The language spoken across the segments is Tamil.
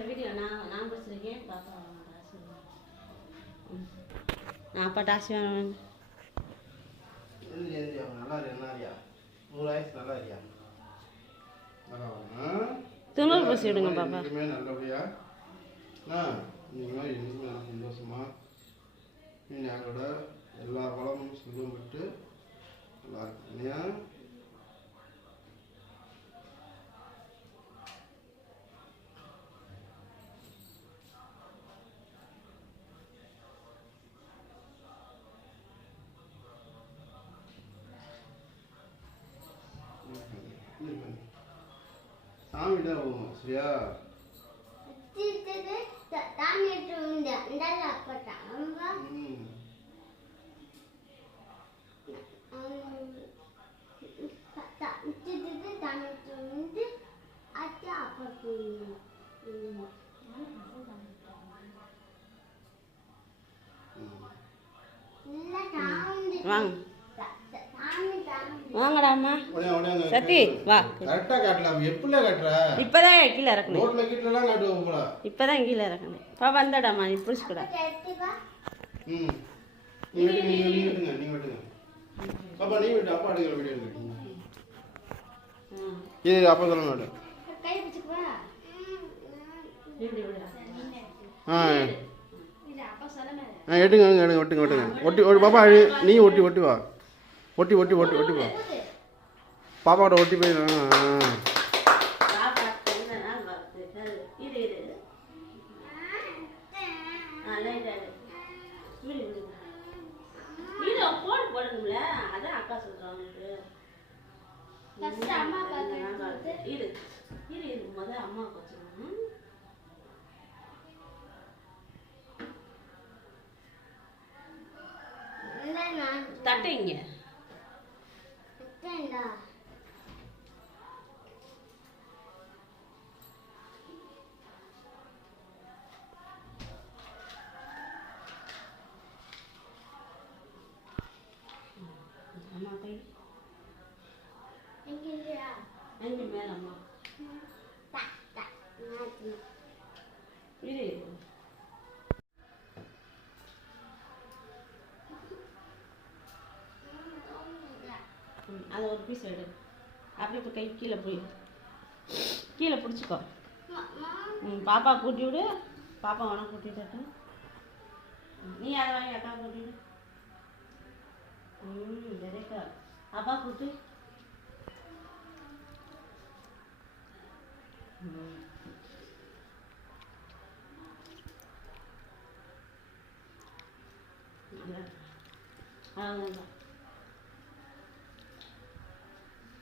வீடியோ நான் நான் பிடிச்சிருக்கேன் பாப்பா ராசி ம் நான் அப்பா டாசி வேணும் துணூறு பூசி விடுங்க பாப்பா நல்லபடியா ஆ இனிமேல் இனிமே நல்லா சந்தோஷமா எங்களோட எல்லா வளமும் செல்வம் விட்டு நல்லா இல்லையா சாமி தான் போகும் சரியா ம் வாங்க வாங்கடா அம்மா உடனே உடனே சத்தி, வா. கரெக்டாக காட்டலாம். எப்படில காட்டுற? இப்போதான் கீழே இறக்கணும் ரோட்ல கீட்டலாம் காட்டுவோம் போல. இப்போதான் கீழே இறக்கணும் பா வந்தடாம்மா நீ பிடிச்சிக்கூடா. ம். நீ வெட்டுங்க நீ நீ வெட்டுங்க நீ வெட்டுங்க. பாப்பா நீ வெட்டு அப்பா எடுக்கிற வீடியோ வெட்டுங்க ம். இது அப்பா சொல்ல மாட்டேன். இப்படி விடுடா ஆ. ஆ எடுங்க எடுங்க ஒட்டுங்க ஒட்டுங்க. ஒட்டி பாப்பா நீ- நீ ஒட்டி ஒட்டி வா. ஒட்டி ஒட்டி ஒட்டி ஒட்டி போ. பாப்பாவோட ஒட்டி போய் ஆ, வருது இரு இரு ஆ. அதான் அக்கா இரு இரு அம்மா വേണ്ട അമ്മ കൈ എൻ്റെ മേലമ്മ ഇത് அதை ஒரு பீஸ் எடு. அப்படியே இப்போ கை கீழே போய். கீழே பிடிச்சிக்கோ. ம் பாப்பா கூட்டி விடு. பாப்பா உனக்கு கூட்டிட்டு நீ அதை வாங்கி அக்கா கூட்டி ம் வெரைக்கா அப்பா கூட்டு. ம்.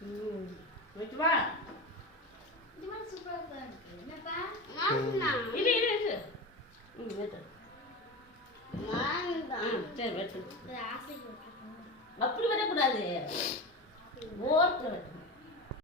நல்லா. அவ்வளவுதான் ம் விட்டு வா இரு இரு இரு ம் வெட்டு. ம் சரி வெட்டு. அப்படி வெட்டக்கூடாது. ஓரத்தில் வெட்டு.